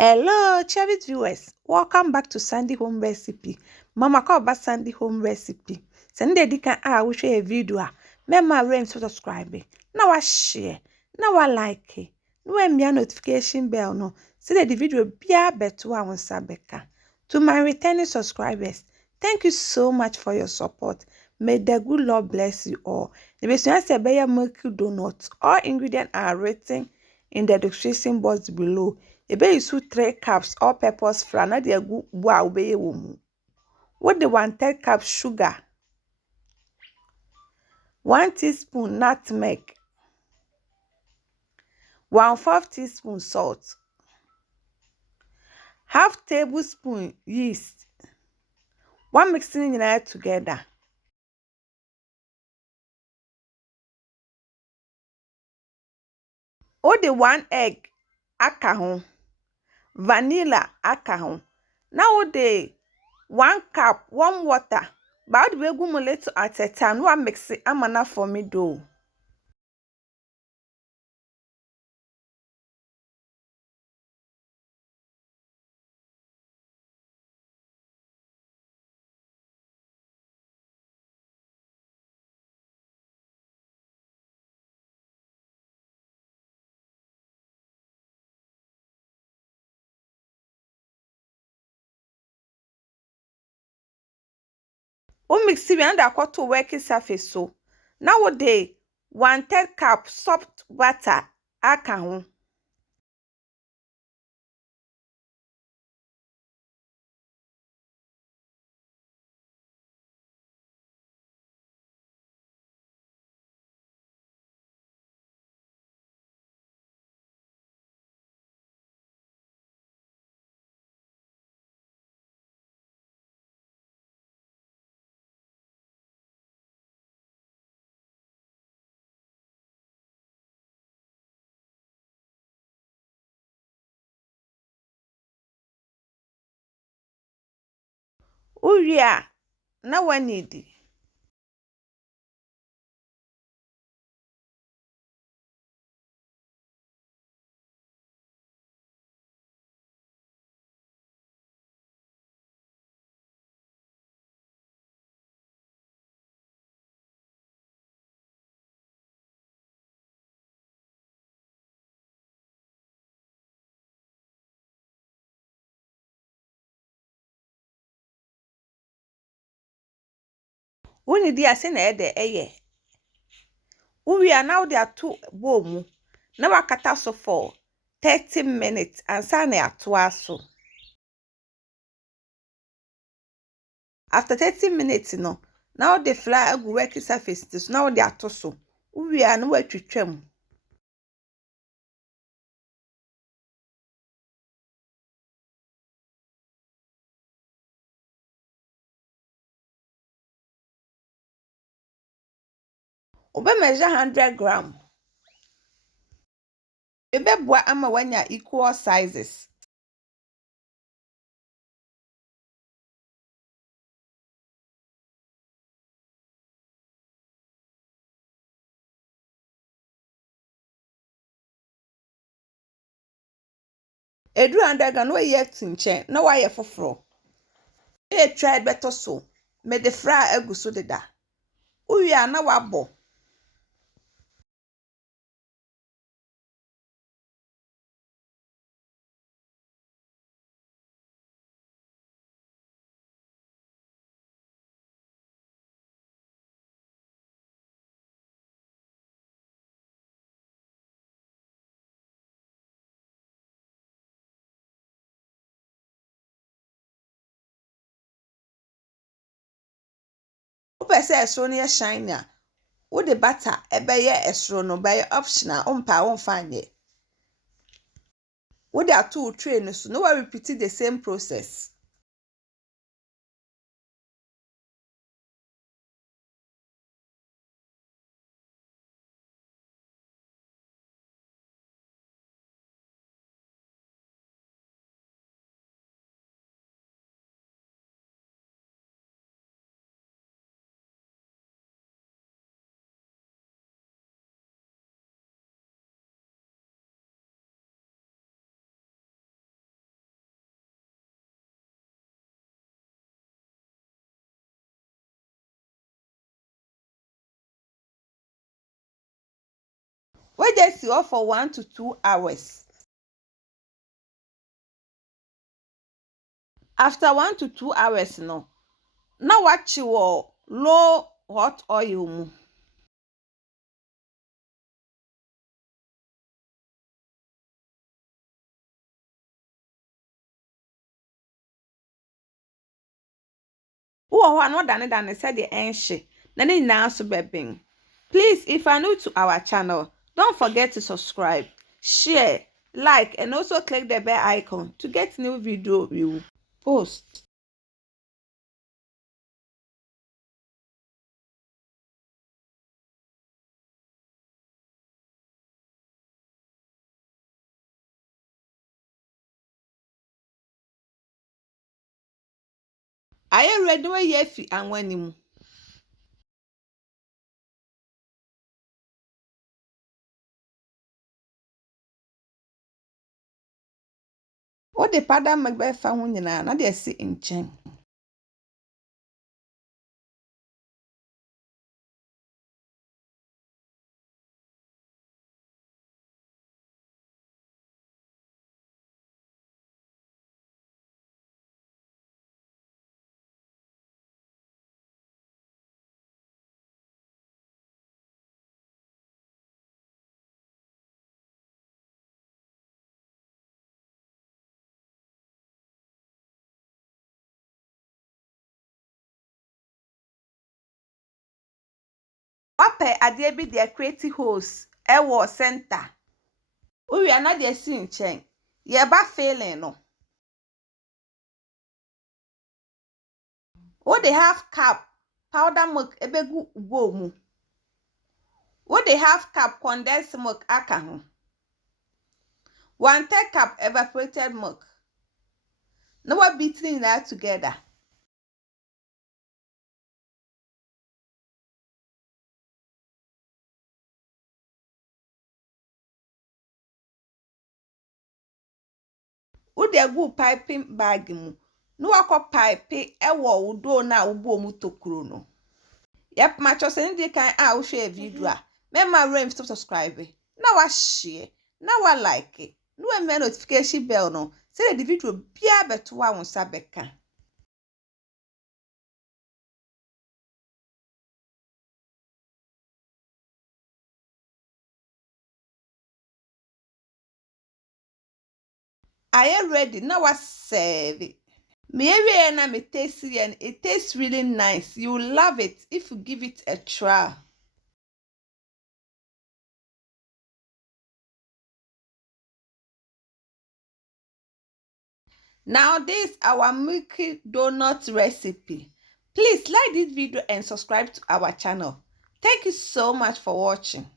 Hello, Chevis viewers. Welcome back to Sandy Home Recipe. Mama call back Sandy Home Recipe. Send the can we share a video. Mema rain subscribe. Now I share. Now I like it. No me notification bell no. See the video be a better one sabeka. To my returning subscribers, thank you so much for your support. May the good Lord bless you all. The best answer be Milky Doughnuts. All ingredients are written in the description box below. Ebe use 3 cups all-purpose flour na de agu bo a obeye wo mu. With the 1/3 cup sugar, 1 teaspoon nutmeg, 1/4 teaspoon salt, half tablespoon yeast. One mixing it together. O the 1 egg aka ho. Vanilla aka ho. Now the 1 cup warm water. But we go mo little at a time. No mix it amana for me do. O mix it and to working surface so. Now the 1/3 cup soft butter aka ho. Uria na wanidi. Unidi ase na ede eye. Uria now they are two bowl mu. Na wakata so for 30 minutes and sa na atoa so. After 30 minutes no, now the flour go working surface this now they ato so. Uria no watwitwam. Obe measure 100 gram. Ebe boa ama wanya equal sizes. Edu 100 gram no ye tinchen na wa ye foforo. E try better so. Me the flour egu so deda. Uria na wabo. Upese esro no ye shine a. Wo the butter ebe ye esro no be optional umpa umfanye. Wo the ato tray no so no we repeat the same process. this off for 1 to 2 hours. After 1 to 2 hours no, na wachi wo low hot oil mu. Uwa no dane said the enche. Na ne nyina so beben. Please, if you are new to our channel, don't forget to subscribe, share, like, and also click the bell icon to get new video we will post. Are you ready when you fi anwani? What the pada magbe fa ho nyina na de si nchen. Wape ade bi de create holes e wo center. Uwi na de si nchen. Ye ba feeling no. What they half cup powder milk ebegu bowl mu. What they half cup condensed milk aka ho. 1/3 cup evaporated milk. Now we're beating that together. Would the go piping bag mu. No wako pipe ewo udo na ubo mu tokuro no. Yep, macho se ndi kan wo share video a. Remember rem to subscribe. Na wa share, na wa like. No eme notification bell no. Say the video bia beto wa wonsa beka. Are you ready? Now I serve it. Me taste it and it tastes really nice. You will love it if you give it a try. Now this is our Milky Doughnuts recipe. Please like this video and subscribe to our channel. Thank you so much for watching.